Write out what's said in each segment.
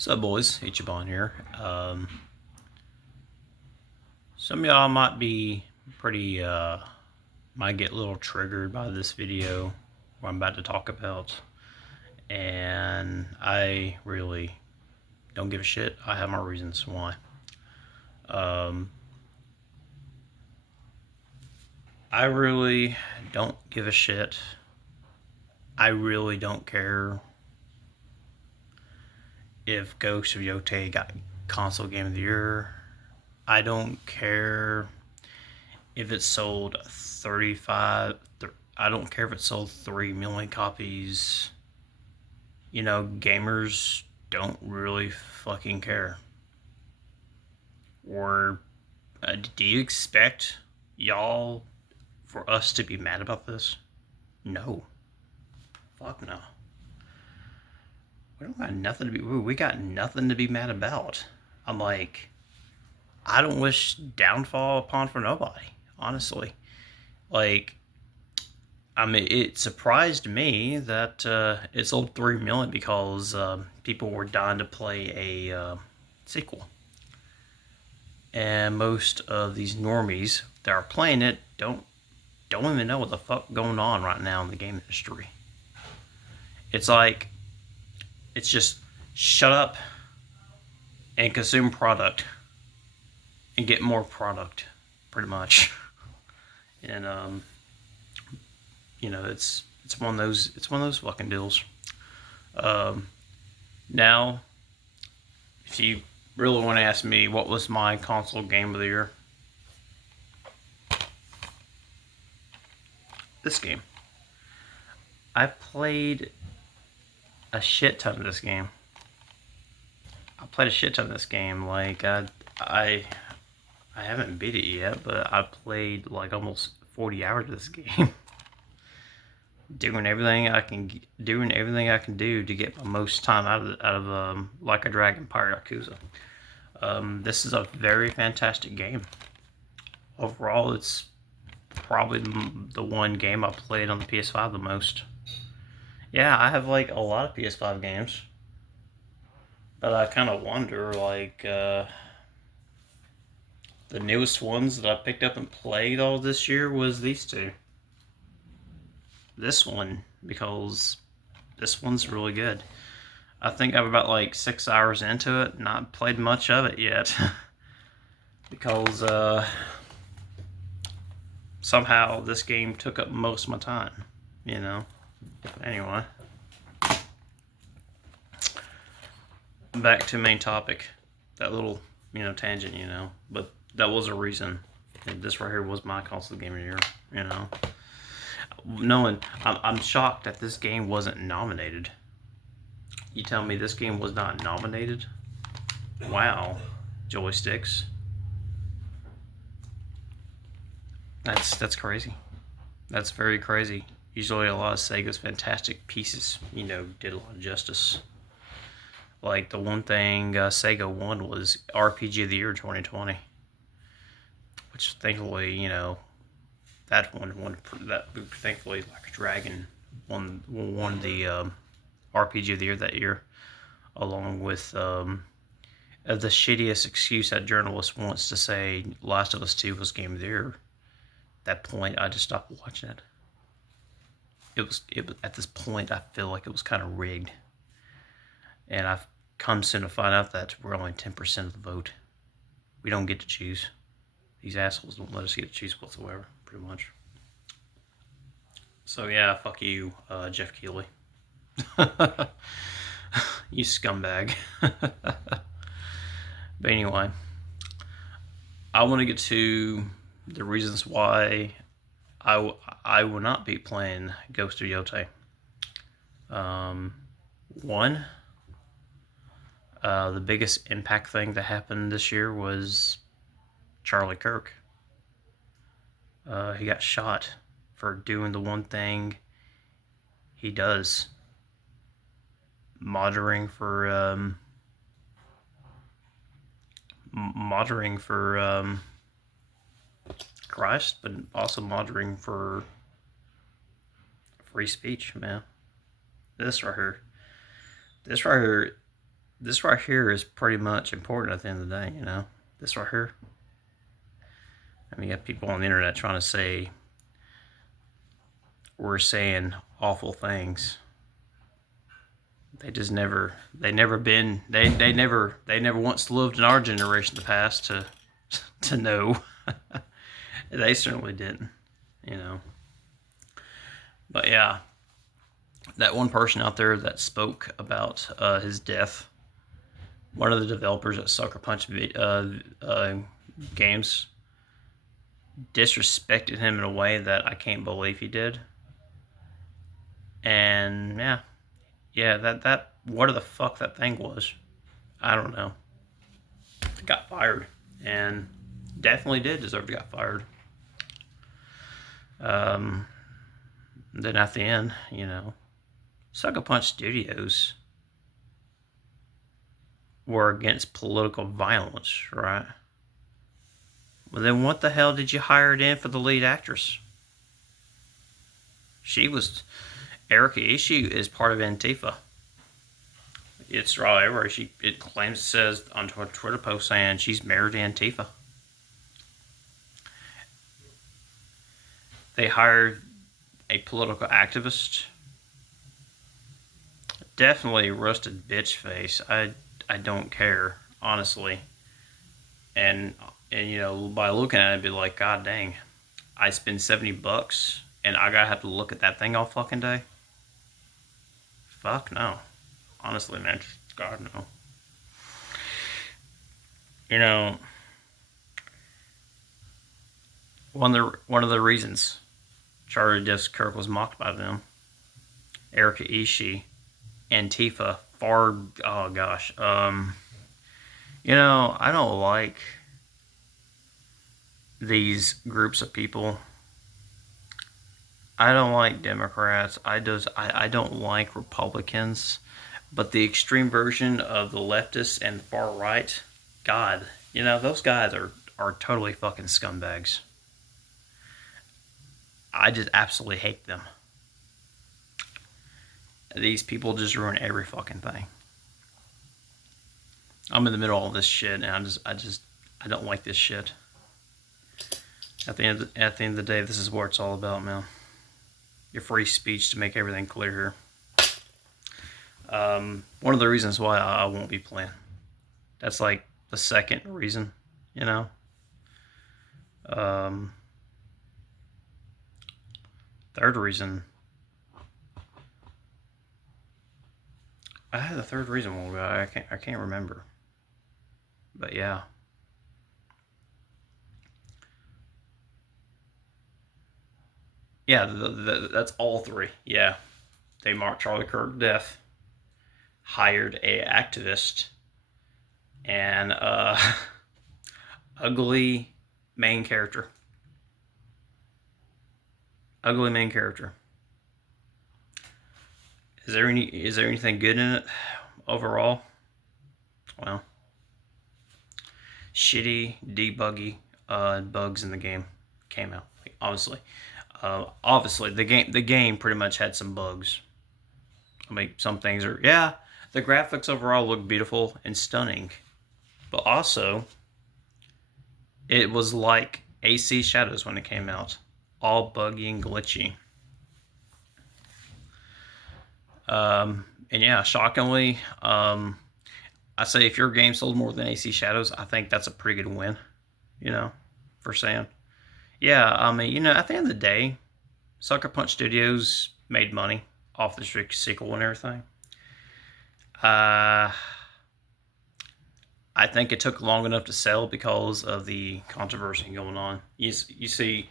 So boys, Ichiban here. Some of y'all might be pretty, might get a little triggered by this video, what I'm about to talk about. And I really don't give a shit. I have my reasons why. I really don't give a shit. I really don't care if Ghost of Yotei got console game of the year. I don't care if it sold 35. I don't care if it sold 3 million copies. You know, gamers don't really fucking care. Or do you expect y'all for us to be mad about this? No. Fuck no. We got nothing to be mad about. I'm like, I don't wish downfall upon for nobody, honestly. Like, I mean, it surprised me that it sold 3 million because people were dying to play a sequel. And most of these normies that are playing it don't even know what the fuck going on right now in the game industry. It's like, it's just shut up and consume product and get more product, pretty much. And you know, it's one of those fucking deals. Now, if you really want to ask me what was my console game of the year, this game. I played a shit ton of this game. Like I haven't beat it yet, but I played like almost 40 hours of this game. doing everything I can do to get the most time out of Like a Dragon Pirate Yakuza. This is a very fantastic game. Overall, it's probably the one game I played on the PS5 the most. Yeah, I have like a lot of PS5 games, but I kind of wonder like the newest ones that I picked up and played all this year was these two. This one, because this one's really good. I think I'm about like 6 hours into it, not played much of it yet. because somehow this game took up most of my time, you know. Anyway, back to main topic. That little, tangent, but that was a reason. And this right here was my console game of the year, you know. I'm shocked that this game wasn't nominated. You tell me this game was not nominated? Wow, joysticks. That's crazy. That's very crazy. Usually a lot of Sega's fantastic pieces, did a lot of justice. Like the one thing Sega won was RPG of the Year 2020, which thankfully, that thankfully Like a Dragon won the RPG of the Year that year, along with the shittiest excuse that journalist wants to say Last of Us 2 was Game of the Year. At that point, I just stopped watching it. It was at this point, I feel like it was kind of rigged. And I've come soon to find out that we're only 10% of the vote. We don't get to choose. These assholes don't let us get to choose whatsoever, pretty much. So yeah, fuck you, Jeff Keighley. You scumbag. But anyway, I want to get to the reasons why I will not be playing Ghost of Yotei. One, the biggest impact thing that happened this year was Charlie Kirk. He got shot for doing the one thing he does. Monitoring for Christ, but also monitoring for free speech, man. This right here this right here is pretty much important at the end of the day, you know? This right here. I mean, you have people on the internet trying to say we're saying awful things. They just never, they never once lived in our generation in the past to know. They certainly didn't, you know. But yeah, that one person out there that spoke about his death, one of the developers at Sucker Punch games, disrespected him in a way that I can't believe he did. And yeah, that whatever the fuck that thing was, I don't know. Got fired, and definitely did deserve to get fired. Then at the end, you know, Sucker Punch Studios were against political violence, right? Well, then what the hell did you hire it in for the lead actress? She was Erica Ishii is part of Antifa. It's right everywhere. It claims, it says on her Twitter post saying she's married to Antifa. They hired a political activist. Definitely roasted bitch face. I don't care, honestly. And you know, by looking at it, I'd be like, God dang, I spend $70 and I gotta have to look at that thing all fucking day. Fuck no. Honestly, man, God no. You know, one of the reasons Charlie Disc Kirk was mocked by them, Erica Ishii, Antifa, oh gosh, you know, I don't like these groups of people. I don't like Democrats. I don't like Republicans. But the extreme version of the leftists and the far right, God, you know, those guys are totally fucking scumbags. I just absolutely hate them. These people just ruin every fucking thing. I'm in the middle of all this shit, and I don't like this shit. At the end of the day, this is what it's all about, man. Your free speech, to make everything clear here. One of the reasons why I won't be playing. That's like the second reason, you know. Third reason. I had the third reason one guy. I can't remember. But yeah. Yeah, that's all three. Yeah. They marked Charlie Kirk death, hired a activist, and ugly main character. Ugly main character. Is there anything good in it overall? Well, shitty debuggy bugs in the game came out. Like, obviously the game pretty much had some bugs. I mean, some things are, yeah, the graphics overall look beautiful and stunning, but also it was like AC Shadows when it came out, all buggy and glitchy. And yeah, shockingly, I say if your game sold more than AC Shadows, I think that's a pretty good win, you know, for saying. Yeah, I mean, you know, at the end of the day, Sucker Punch Studios made money off the sequel and everything. I think it took long enough to sell because of the controversy going on. You see,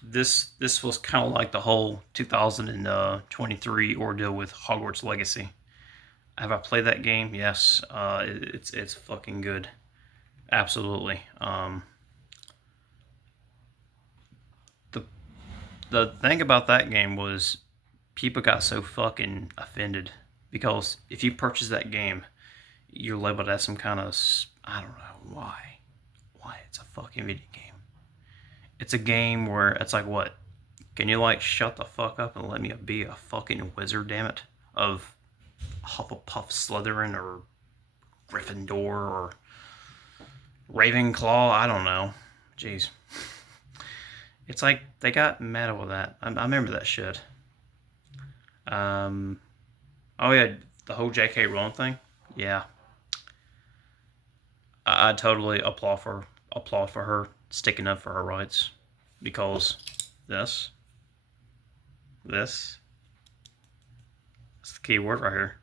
this was kind of like the whole 2023 ordeal with Hogwarts Legacy. Have I played that game? Yes. It's fucking good. Absolutely. The thing about that game was people got so fucking offended because if you purchase that game, you're labeled as some kind of, I don't know why it's a fucking video game. It's a game where it's like, what? Can you like shut the fuck up and let me be a fucking wizard, damn it? Of Hufflepuff, Slytherin, or Gryffindor, or Ravenclaw. I don't know. Jeez. It's like they got mad over that. I remember that shit. Oh yeah, the whole J.K. Rowling thing. Yeah, I totally applaud for her sticking up for her rights, because this that's the key word right here.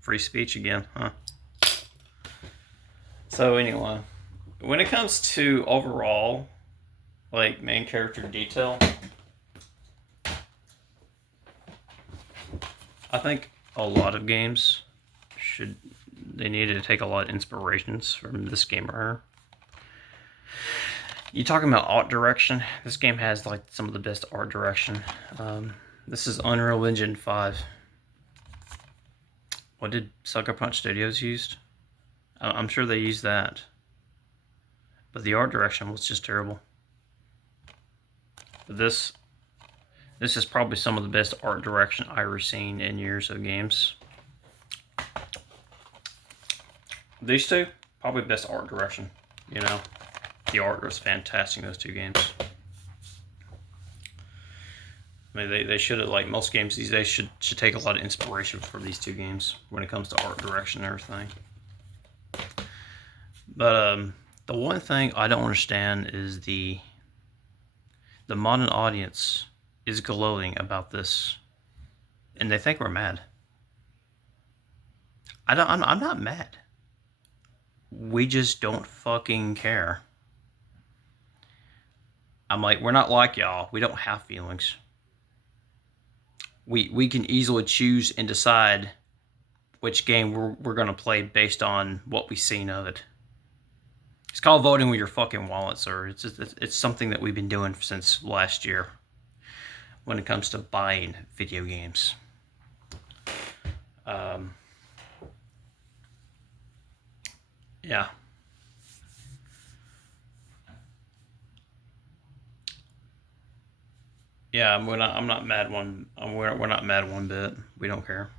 Free speech again, huh? So anyway, when it comes to overall, like, main character detail, I think a lot of games they need to take a lot of inspirations from this game right here. You talking about art direction? This game has like some of the best art direction. This is Unreal Engine 5. What did Sucker Punch Studios used? I'm sure they used that, but the art direction was just terrible. But this is probably some of the best art direction I've ever seen in years of games. These two, probably best art direction. You know, the art was fantastic in those two games. I mean, they should have, like most games these days, should take a lot of inspiration from these two games when it comes to art direction and everything. But the one thing I don't understand is the modern audience is gloating about this, and they think we're mad. I'm not mad. We just don't fucking care. I'm like, we're not like y'all. We don't have feelings. We can easily choose and decide which game we're gonna play based on what we've seen of it. It's called voting with your fucking wallet, sir. It's something that we've been doing since last year when it comes to buying video games. Yeah. Yeah, we're not mad one. We're not mad one bit. We don't care.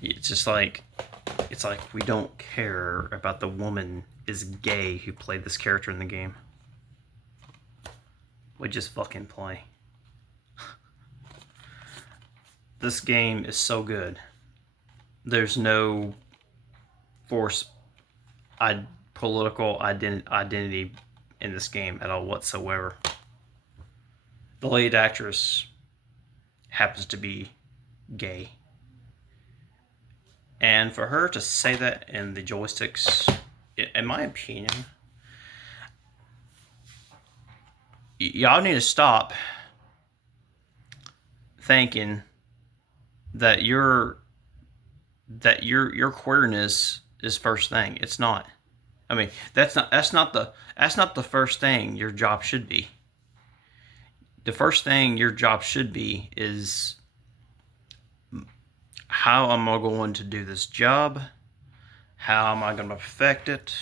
It's like we don't care about the woman is gay who played this character in the game. We just fucking play. This game is so good. There's no political identity in this game at all whatsoever. The lead actress happens to be gay. And for her to say that in the joysticks, in my opinion, y'all need to stop thinking that your queerness is first thing. It's not. I mean, that's not the first thing your job should be. The first thing your job should be is, how am I going to do this job? How am I going to perfect it?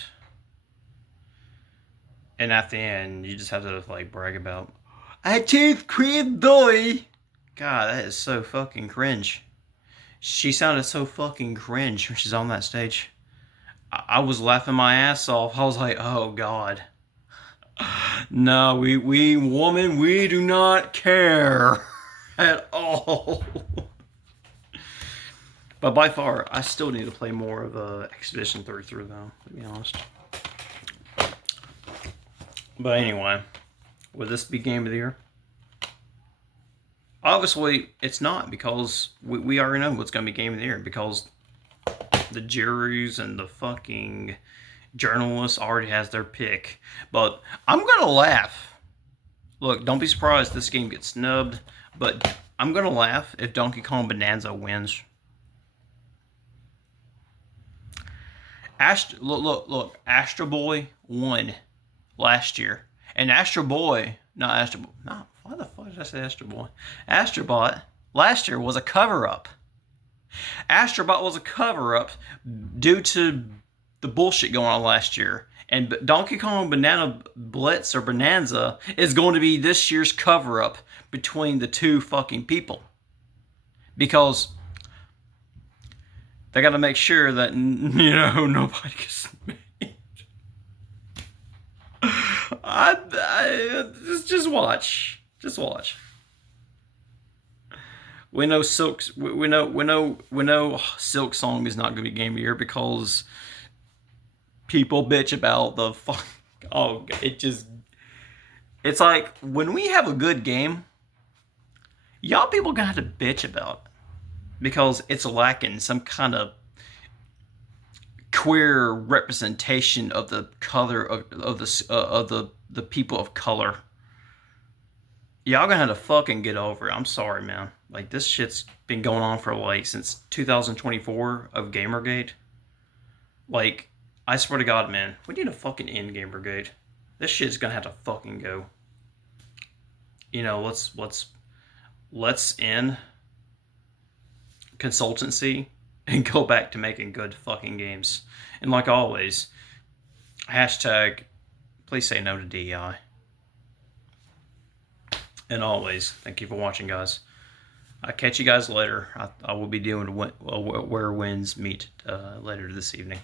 And at the end, you just have to like brag about, I achieved queer boy. God, that is so fucking cringe. She sounded so fucking cringe when she's on that stage. I was laughing my ass off. I was like, oh God. No, we woman, we do not care at all. But by far, I still need to play more of Expedition 33 though, to be honest. But anyway, will this be Game of the Year? Obviously, it's not, because we already know what's going to be Game of the Year, because the juries and the fucking journalists already has their pick. But I'm going to laugh. Look, don't be surprised this game gets snubbed, but I'm going to laugh if Donkey Kong Bonanza wins. Look, Astro Boy won last year. And why the fuck did I say Astro Boy? Astrobot last year was a cover-up. Astrobot was a cover-up due to the bullshit going on last year. And Donkey Kong Banana Blitz or Bonanza is going to be this year's cover-up between the two fucking people. Because They got to make sure that, nobody gets made. Just watch. Just watch. We know Silk Song is not going to be game of the year because people bitch about the fuck. Oh, it's like when we have a good game, y'all people gonna have to bitch about it because it's lacking some kind of queer representation of the color of the people of color. Y'all gonna have to fucking get over it. I'm sorry, man. Like, this shit's been going on for like since 2024 of Gamergate. Like, I swear to God, man, we need to fucking end Gamergate. This shit's gonna have to fucking go. Let's end consultancy and go back to making good fucking games. And like always, hashtag please say no to DEI. And always, thank you for watching, guys. I'll catch you guys later. I will be doing Where Winds Meet later this evening.